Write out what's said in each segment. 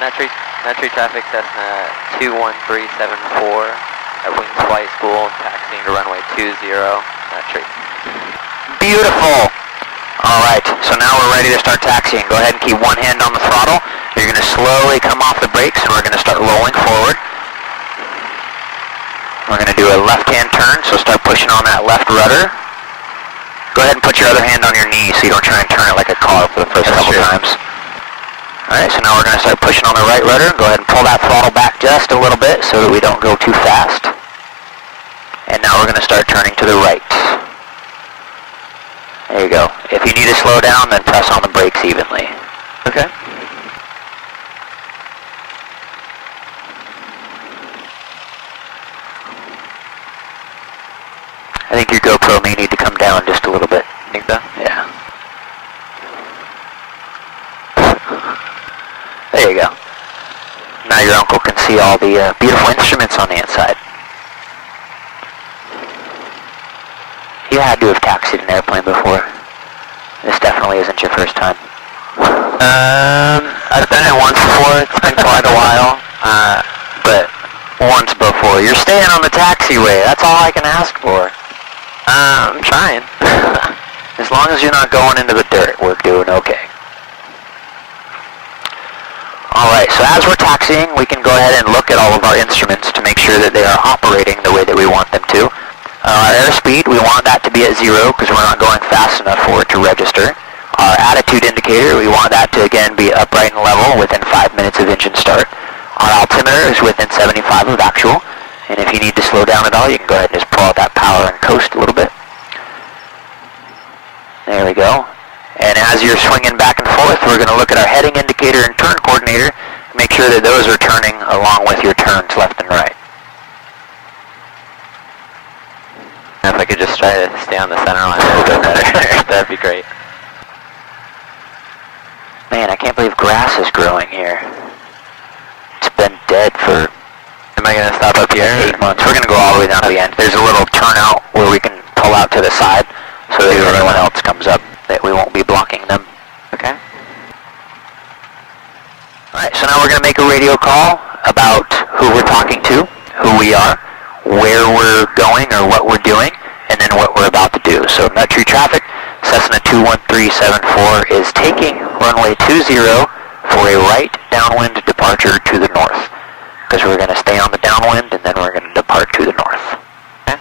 Metro traffic Cessna 21374 at Wings Flight School, taxiing to runway 20, Metro. Beautiful. All right, so now we're ready to start taxiing. Go ahead and keep one hand on the throttle. You're going to slowly come off the brakes and we're going to start rolling forward. We're going to do a left-hand turn, so start pushing on that left rudder. Go ahead and put your other hand on your knee so you don't try and turn it like a car for the first couple times. All right, so now we're going to start pushing on the right rudder. Go ahead and pull that throttle back just a little bit so that we don't go too fast. And now we're going to start turning to the right. There you go. If you need to slow down, then press on the brakes evenly. Okay. I think your GoPro may need to come down just a little bit. Think so? Yeah. There you go. Now your uncle can see all the beautiful instruments on the inside. You had to have taxied an airplane before. This definitely isn't your first time. I've done it once before. It's been quite a while. But once before. You're staying on the taxiway. That's all I can ask for. I'm trying. As long as you're not going into the dirt, we're doing okay. Alright, so as we're taxiing, we can go ahead and look at all of our instruments to make sure that they are operating the way that we want them to. Our airspeed, we want that to be at 0 because we're not going fast enough for it to register. Our attitude indicator, we want that to again be upright and level within 5 minutes of engine start. Our altimeter is within 75 of actual. And if you need to slow down at all, you can go ahead and just pull out that power and coast a little bit. There we go. And as you're swinging back and forth, we're going to look at our heading indicator and turn coordinator, make sure that those are turning along with your turns left and right. If I could just try to stay on the center line a little bit better, that'd be great. Man, I can't believe grass is growing here. It's been dead for... Am I going to stop up here? 8 months. We're going to go all the way down to the end. There's a little turnout where we can pull out to the side so that if anyone else comes up, that we won't be blocking them. Okay. Alright, so now we're going to make a radio call about who we're talking to, who we are, where we're going or what we're doing, and then what we're about to do. So Metro traffic, Cessna 21374 is taking runway 20 for a right downwind departure to the north. Because we're going to stay on the downwind and then we're going to depart to the north. Okay?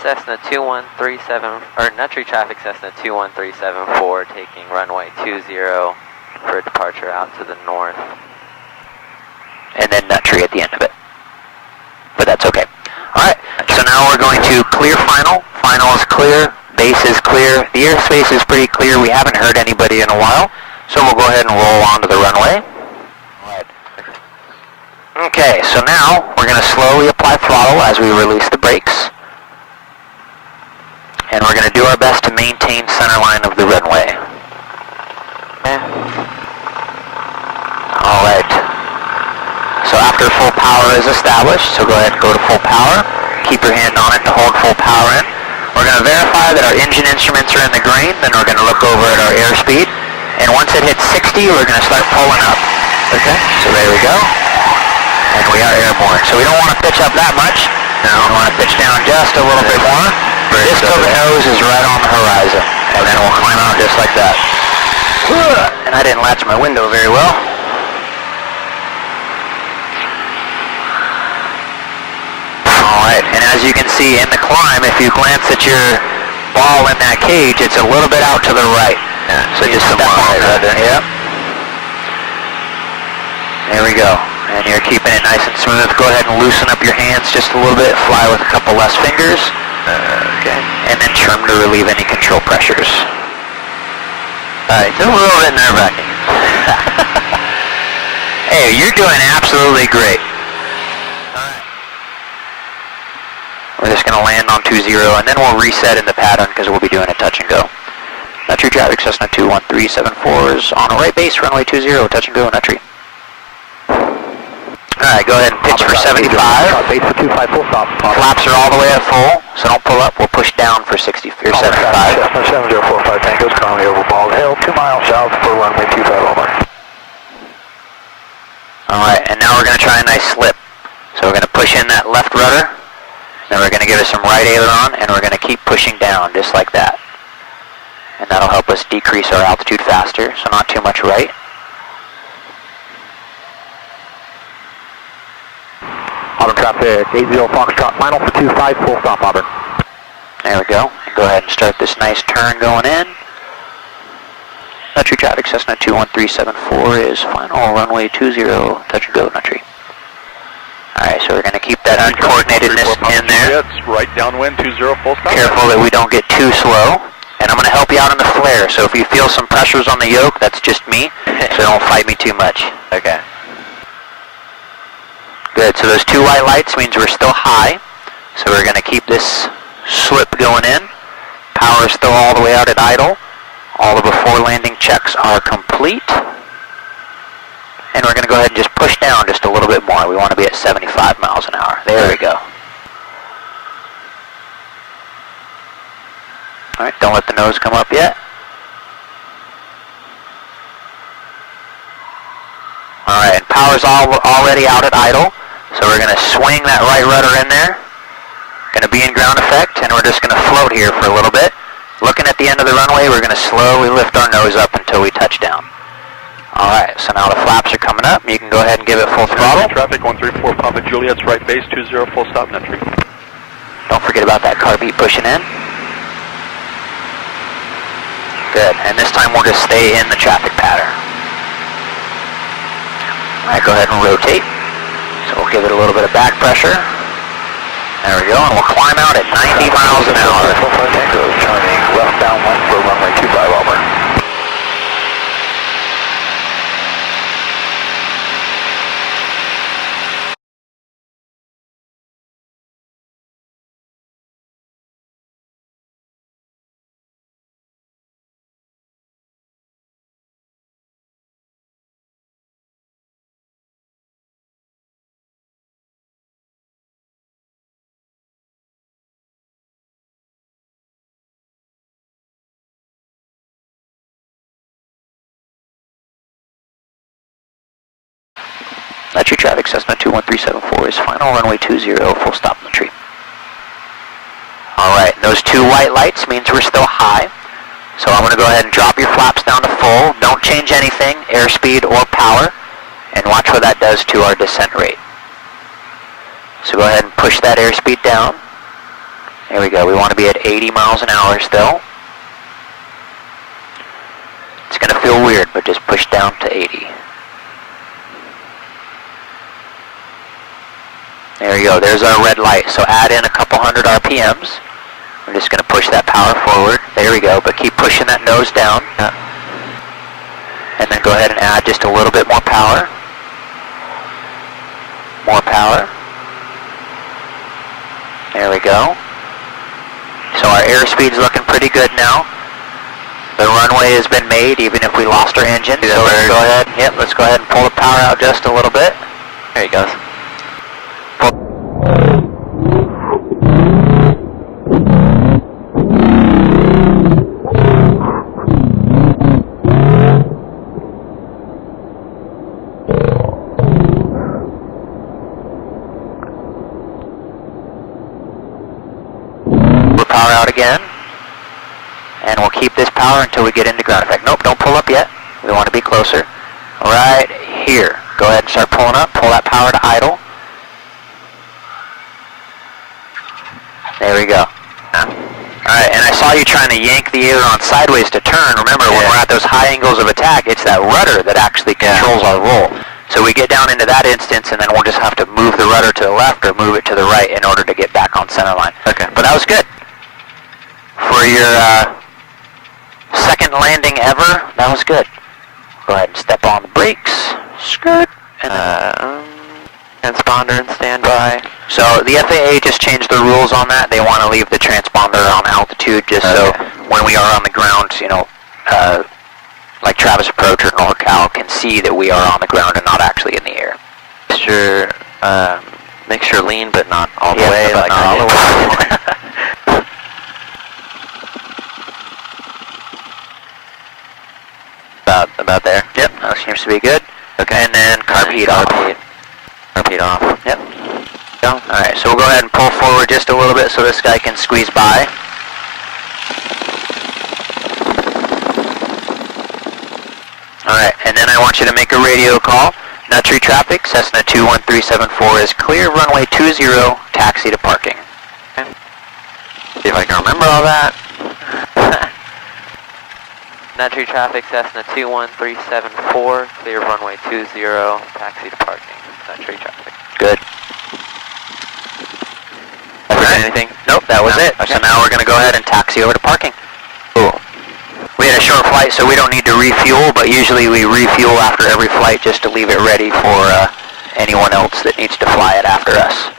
Cessna 21374, or Metro traffic Cessna 21374 taking runway 20 for a departure out to the north. And then Metro at the end of it. But that's okay. Alright, so now we're going to clear final. Final is clear. Base is clear. The airspace is pretty clear. We haven't heard anybody in a while. So we'll go ahead and roll onto the runway. Okay, so now we're going to slowly apply throttle as we release the brakes. And we're going to do our best to maintain center line of the runway. Alright. So after full power is established, so go ahead and go to full power. Keep your hand on it to hold full power in. We're going to verify that our engine instruments are in the green, then we're going to look over at our airspeed. And once it hits 60, we're going to start pulling up. Okay, so there we go. And we are airborne. So we don't want to pitch up that much. No, we want to pitch down just a little bit more. Disc of the nose is right on the horizon. And then we'll climb out just like that. And I didn't latch my window very well. Alright, and as you can see in the climb, if you glance at your ball in that cage, it's a little bit out to the right. Yeah, so just step on it. Yep. There we go. And you're keeping it nice and smooth. Go ahead and loosen up your hands just a little bit. Fly with a couple less fingers. Okay. And then trim to relieve any control pressures. Alright, it's a little bit nerve-wracking. Hey, you're doing absolutely great. We're just going to land on 20 and then we'll reset in the pattern because we'll be doing a touch and go. Metro traffic Cessna 21374 is on a right base, runway 20, touch and go, Metro. Alright, go ahead and pitch for 75. Base for 25, full stop. Flaps are all the way at full, so don't pull up, we'll push down for 60, or 75. Cessna 7045 Tango's currently over Bald Hill, 2 miles south for runway 25 over. Alright, and now we're going to try a nice slip. So we're going to push in that left rudder, then we're going to give it some right aileron, and we're going to keep pushing down, just like that. And that'll help us decrease our altitude faster, so not too much right. Auburn traffic, 80 Foxtrot, final for 25, full stop Auburn. There we go. And go ahead and start this nice turn going in. Nutry traffic, Cessna 21374 is final, runway 20, touch and go, Nutry. Alright, so we're going to keep that uncoordinatedness in there. Right downwind, 20, full stop. Careful that we don't get too slow. And I'm going to help you out on the flare, so if you feel some pressures on the yoke, that's just me, so don't fight me too much. Okay. Good, so those two white lights means we're still high, so we're going to keep this slip going in. Power is still all the way out at idle. All the before landing checks are complete. And we're going to go ahead and just push down just a little bit more. We want to be at 75 miles an hour. There we go. Alright, don't let the nose come up yet. Alright, and power's already out at idle. So we're going to swing that right rudder in there. Going to be in ground effect, and we're just going to float here for a little bit. Looking at the end of the runway, we're going to slowly lift our nose up until we touch down. Alright, so now the flaps are coming up. You can go ahead and give it full throttle. Traffic 134 Papa Juliet's right base, 20, full stop, Nutry. Don't forget about that car beat pushing in. Good, and this time we'll just stay in the traffic pattern. Alright, go ahead and rotate. So we'll give it a little bit of back pressure. There we go, and we'll climb out at 90 miles an hour. Turning left downwind for runway 25 Auburn. Nutry traffic, Cessna 21374 is final, runway 20, full stop Nutry. Alright, those two white lights means we're still high. So I'm going to go ahead and drop your flaps down to full. Don't change anything, airspeed or power, and watch what that does to our descent rate. So go ahead and push that airspeed down. There we go, we want to be at 80 miles an hour still. It's going to feel weird, but just push down to 80. There you go, there's our red light. So add in a couple hundred RPMs. We're just going to push that power forward. There we go, but keep pushing that nose down. And then go ahead and add just a little bit more power. More power. There we go. So our airspeed's looking pretty good now. The runway has been made even if we lost our engine. So let's go ahead, let's go ahead and pull the power out just a little bit. There he goes. Power out again, and we'll keep this power until we get into ground effect. Nope, don't pull up yet. We want to be closer. Right here. Go ahead and start pulling up. Pull that power to idle. There we go. Alright, and I saw you trying to yank the aileron sideways to turn. Remember, when we're at those high angles of attack, it's that rudder that actually controls our roll. So we get down into that instance, and then we'll just have to move the rudder to the left or move it to the right in order to get back on center line. Okay. But that was good. For your second landing ever, that was good. Go ahead and step on the brakes. Skirt. And transponder and standby. so the FAA just changed the rules on that. They want to leave the transponder on altitude just so when we are on the ground, you know, like Travis Approach or NorCal can see that we are on the ground and not actually in the air. Make sure lean, but not all the way. But like not all the way. about there. Yep, that seems to be good. Okay. And then carb heat off. Carb heat off. Yep. Alright, so we'll go ahead and pull forward just a little bit so this guy can squeeze by. Alright, and then I want you to make a radio call. Nuttree traffic, Cessna 21374 is clear, runway 20, taxi to parking. Okay. See if I can remember all that. Nuttree traffic, Cessna 21374, clear runway 20, taxi to parking. Nuttree traffic. Good. Anything? Nope, that was it. Okay. So now we're going to go ahead and taxi over to parking. Cool. We had a short flight, so we don't need to refuel, but usually we refuel after every flight just to leave it ready for anyone else that needs to fly it after us.